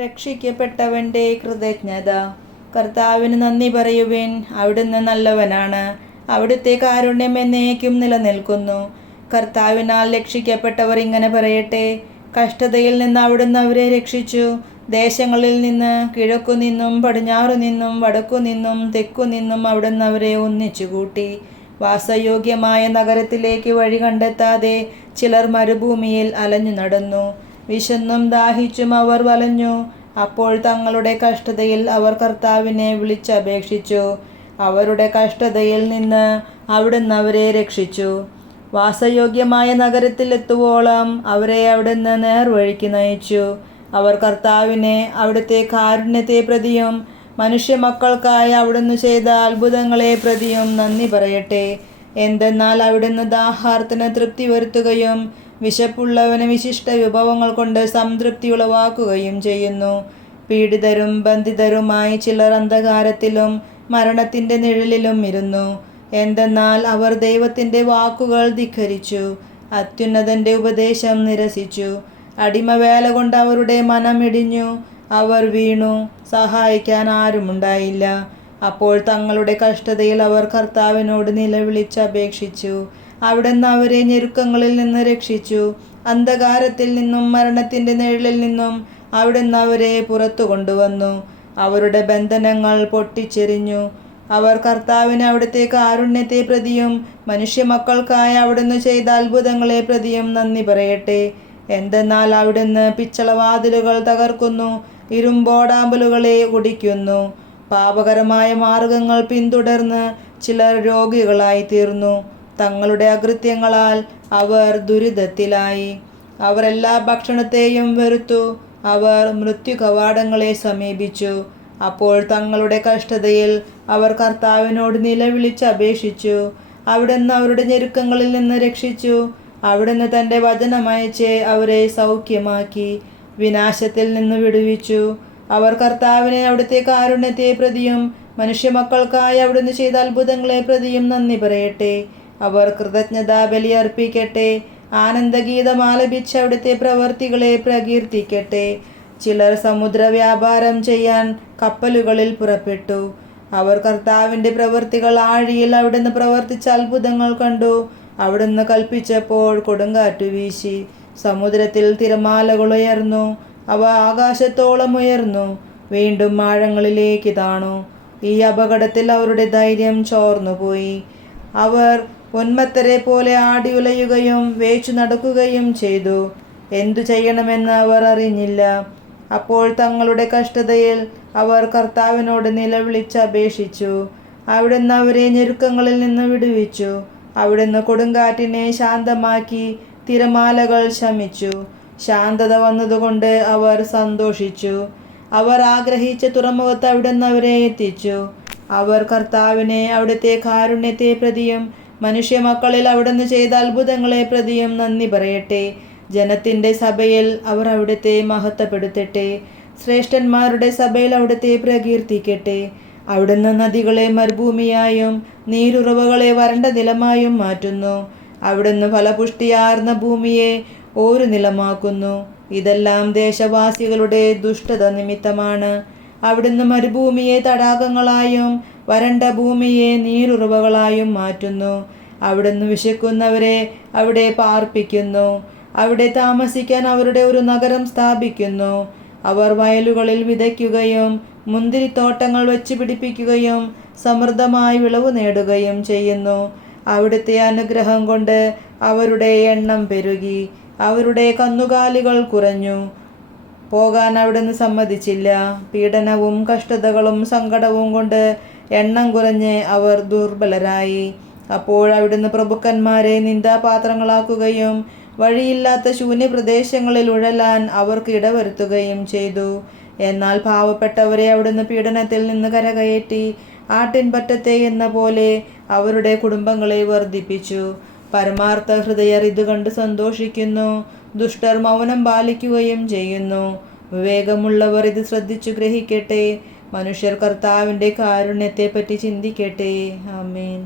രക്ഷിക്കപ്പെട്ടവൻ്റെ കൃതജ്ഞത. കർത്താവിന് നന്ദി പറയുവിൻ, അവിടുന്ന് നല്ലവനാണ്, അവിടുത്തെ കാരുണ്യം എന്നേക്കും നിലനിൽക്കുന്നു. കർത്താവിനാൽ രക്ഷിക്കപ്പെട്ടവർ ഇങ്ങനെ പറയട്ടെ, കഷ്ടതയിൽ നിന്ന് അവിടുന്ന് അവരെ രക്ഷിച്ചു. ദേശങ്ങളിൽ നിന്ന്, കിഴക്കുനിന്നും പടിഞ്ഞാറുനിന്നും വടക്കുനിന്നും തെക്കുനിന്നും അവിടുന്ന് അവരെ ഒന്നിച്ചുകൂട്ടി. വാസയോഗ്യമായ നഗരത്തിലേക്ക് വഴി കണ്ടെത്താതെ ചിലർ മരുഭൂമിയിൽ അലഞ്ഞു നടന്നു. വിശന്നും ദാഹിച്ചും അവർ വലഞ്ഞു. അപ്പോൾ തങ്ങളുടെ കഷ്ടതയിൽ അവർ കർത്താവിനെ വിളിച്ചപേക്ഷിച്ചു. അവരുടെ കഷ്ടതയിൽ നിന്ന് അവിടുന്ന് അവരെ രക്ഷിച്ചു. വാസയോഗ്യമായ നഗരത്തിലെത്തുവോളം അവരെ അവിടുന്ന് നേർവഴിക്ക് നയിച്ചു. അവർ കർത്താവിനെ, അവിടുത്തെ കാരുണ്യത്തെ പ്രതിയും മനുഷ്യമക്കൾക്കായി അവിടുന്ന് ചെയ്ത അത്ഭുതങ്ങളെ പ്രതിയും നന്ദി പറയട്ടെ. എന്തെന്നാൽ അവിടുന്ന് ദാഹാർത്തിന് തൃപ്തി വരുത്തുകയും വിശപ്പുള്ളവന് വിശിഷ്ട വിഭവങ്ങൾ കൊണ്ട് സംതൃപ്തി ഉളവാക്കുകയും ചെയ്യുന്നു. പീഡിതരും ബന്ധിതരുമായി ചിലർ അന്ധകാരത്തിലും മരണത്തിൻ്റെ നിഴലിലും ഇരുന്നു. എന്തെന്നാൽ അവർ ദൈവത്തിൻ്റെ വാക്കുകൾ ധിക്കരിച്ചു, അത്യുന്നതൻ്റെ ഉപദേശം നിരസിച്ചു. അടിമവേല കൊണ്ട് അവരുടെ മനം ഇടിഞ്ഞു, അവർ വീണു, സഹായിക്കാൻ ആരുമുണ്ടായില്ല. അപ്പോൾ തങ്ങളുടെ കഷ്ടതയിൽ അവർ കർത്താവിനോട് നിലവിളിച്ചപേക്ഷിച്ചു. അവിടുന്ന് അവരെ ഞെരുക്കങ്ങളിൽ നിന്ന് രക്ഷിച്ചു. അന്ധകാരത്തിൽ നിന്നും മരണത്തിൻ്റെ നിഴലിൽ നിന്നും അവിടുന്ന് അവരെ പുറത്തു കൊണ്ടുവന്നു. അവരുടെ ബന്ധനങ്ങൾ പൊട്ടിച്ചെറിഞ്ഞു. അവർ കർത്താവിന്, അവിടുത്തെ കാരുണ്യത്തെ പ്രതിയും മനുഷ്യമക്കൾക്കായി അവിടുന്ന് ചെയ്ത അത്ഭുതങ്ങളെ പ്രതിയും നന്ദി പറയട്ടെ. എന്തെന്നാൽ അവിടുന്ന് പിച്ചളവാതിലുകൾ തകർക്കുന്നു, ഇരുമ്പോടാമ്പലുകളെ ഒടിക്കുന്നു. പാപകരമായ മാർഗങ്ങൾ പിന്തുടർന്ന് ചിലർ രോഗികളായി തീർന്നു. തങ്ങളുടെ അകൃത്യങ്ങളാൽ അവർ ദുരിതത്തിലായി. അവർ എല്ലാ ഭക്ഷണത്തെയും വെറുത്തു. അവർ മൃത്യു കവാടങ്ങളെ സമീപിച്ചു. അപ്പോൾ തങ്ങളുടെ കഷ്ടതയിൽ അവർ കർത്താവിനോട് നിലവിളിച്ചപേക്ഷിച്ചു. അവിടുന്ന് അവരുടെ ഞെരുക്കങ്ങളിൽ നിന്ന് രക്ഷിച്ചു. അവിടുന്ന് തൻ്റെ വചനമയച്ച് അവരെ സൗഖ്യമാക്കി വിനാശത്തിൽ നിന്ന് വിടുവിച്ചു. അവർ കർത്താവിനെ, അവിടുത്തെ കാരുണ്യത്തെ പ്രതിയും മനുഷ്യമക്കൾക്കായി അവിടുന്ന് ചെയ്ത അത്ഭുതങ്ങളെ പ്രതിയും നന്ദി പറയട്ടെ. അവർ കൃതജ്ഞതാ ബലി അർപ്പിക്കട്ടെ. ആനന്ദഗീതം ആലപിച്ച് അവിടുത്തെ പ്രവർത്തികളെ പ്രകീർത്തിക്കട്ടെ. ചിലർ സമുദ്ര വ്യാപാരം ചെയ്യാൻ കപ്പലുകളിൽ പുറപ്പെട്ടു. അവർ കർത്താവിൻ്റെ പ്രവൃത്തികൾ ആഴിയിൽ അവിടുന്ന് പ്രവർത്തിച്ച അത്ഭുതങ്ങൾ കണ്ടു. അവിടുന്ന് കൽപ്പിച്ചപ്പോൾ കൊടുങ്കാറ്റു വീശി. സമുദ്രത്തിൽ തിരമാലകൾ ഉയർന്നു. അവ ആകാശത്തോളം ഉയർന്നു, വീണ്ടും ആഴങ്ങളിലേക്ക് താണു. ഈ അപകടത്തിൽ അവരുടെ ധൈര്യം ചോർന്നുപോയി. അവർ ഉന്മത്തരെ പോലെ ആടിയുലയുകയും വേച്ചു നടക്കുകയും ചെയ്തു. എന്തു ചെയ്യണമെന്ന് അവർ അറിഞ്ഞില്ല. അപ്പോൾ തങ്ങളുടെ കഷ്ടതയിൽ അവർ കർത്താവിനോട് നിലവിളിച്ചപേക്ഷിച്ചു. അവിടുന്ന് അവരെ ഞെരുക്കങ്ങളിൽ നിന്ന് വിടുവിച്ചു. അവിടുന്ന് കൊടുങ്കാറ്റിനെ ശാന്തമാക്കി. തിരമാലകൾ ശമിച്ചു. ശാന്തത വന്നതുകൊണ്ട് അവർ സന്തോഷിച്ചു. അവർ ആഗ്രഹിച്ച തുറമുഖത്ത് അവിടുന്ന് അവരെ എത്തിച്ചു. അവർ കർത്താവിനെ, അവിടുത്തെ കാരുണ്യത്തെ പ്രതിയും മനുഷ്യമക്കളിൽ അവിടുന്ന് ചെയ്ത അത്ഭുതങ്ങളെ പ്രതിയും നന്ദി പറയട്ടെ. ജനത്തിൻ്റെ സഭയിൽ അവർ അവിടുത്തെ മഹത്വപ്പെടുത്തട്ടെ. ശ്രേഷ്ഠന്മാരുടെ സഭയിൽ അവിടുത്തെ പ്രകീർത്തിക്കട്ടെ. അവിടുന്ന് നദികളെ മരുഭൂമിയായും നീരുറവകളെ വരണ്ട നിലമായും മാറ്റുന്നു. അവിടുന്ന് ഫലപുഷ്ടിയാർന്ന ഭൂമിയെ ഒരു നിലമാക്കുന്നു. ഇതെല്ലാം ദേശവാസികളുടെ ദുഷ്ടത നിമിത്തമാണ്. അവിടുന്ന് മരുഭൂമിയെ തടാകങ്ങളായും വരണ്ട ഭൂമിയെ നീരുറവകളായും മാറ്റുന്നു. അവിടുന്ന് വിശക്കുന്നവരെ അവിടെ പാർപ്പിക്കുന്നു. അവിടെ താമസിക്കാൻ അവരുടെ ഒരു നഗരം സ്ഥാപിക്കുന്നു. അവർ വയലുകളിൽ വിതയ്ക്കുകയും മുന്തിരിത്തോട്ടങ്ങൾ വെച്ച് പിടിപ്പിക്കുകയും സമൃദ്ധമായി വിളവ് നേടുകയും ചെയ്യുന്നു. അവിടുത്തെ അനുഗ്രഹം കൊണ്ട് അവരുടെ എണ്ണം പെരുകി. അവരുടെ കന്നുകാലികൾ കുറഞ്ഞു പോകാൻ അവിടുന്ന് സമ്മതിച്ചില്ല. പീഡനവും കഷ്ടതകളും സങ്കടവും കൊണ്ട് എണ്ണം കുറഞ്ഞ് അവർ ദുർബലരായി. അപ്പോൾ അവിടുന്ന് പ്രഭുക്കന്മാരെ നിന്ദാപാത്രങ്ങളാക്കുകയും വഴിയില്ലാത്ത ശൂന്യപ്രദേശങ്ങളിൽ ഉഴലാൻ അവർക്ക് ഇടവരുത്തുകയും ചെയ്തു. എന്നാൽ പാവപ്പെട്ടവരെ അവിടുന്ന് പീഡനത്തിൽ നിന്ന് കരകയറ്റി. ആട്ടിൻപറ്റത്തെ എന്ന പോലെ അവരുടെ കുടുംബങ്ങളെ വർദ്ധിപ്പിച്ചു. പരമാർത്ഥ ഹൃദയർ ഇത് കണ്ട് സന്തോഷിക്കുന്നു. ദുഷ്ടർ മൗനം പാലിക്കുകയും ചെയ്യുന്നു. വിവേകമുള്ളവർ ഇത് ശ്രദ്ധിച്ചു ഗ്രഹിക്കട്ടെ. മനുഷ്യർ കർത്താവിൻ്റെ കാരുണ്യത്തെപ്പറ്റി ചിന്തിക്കട്ടെ. ആമേൻ.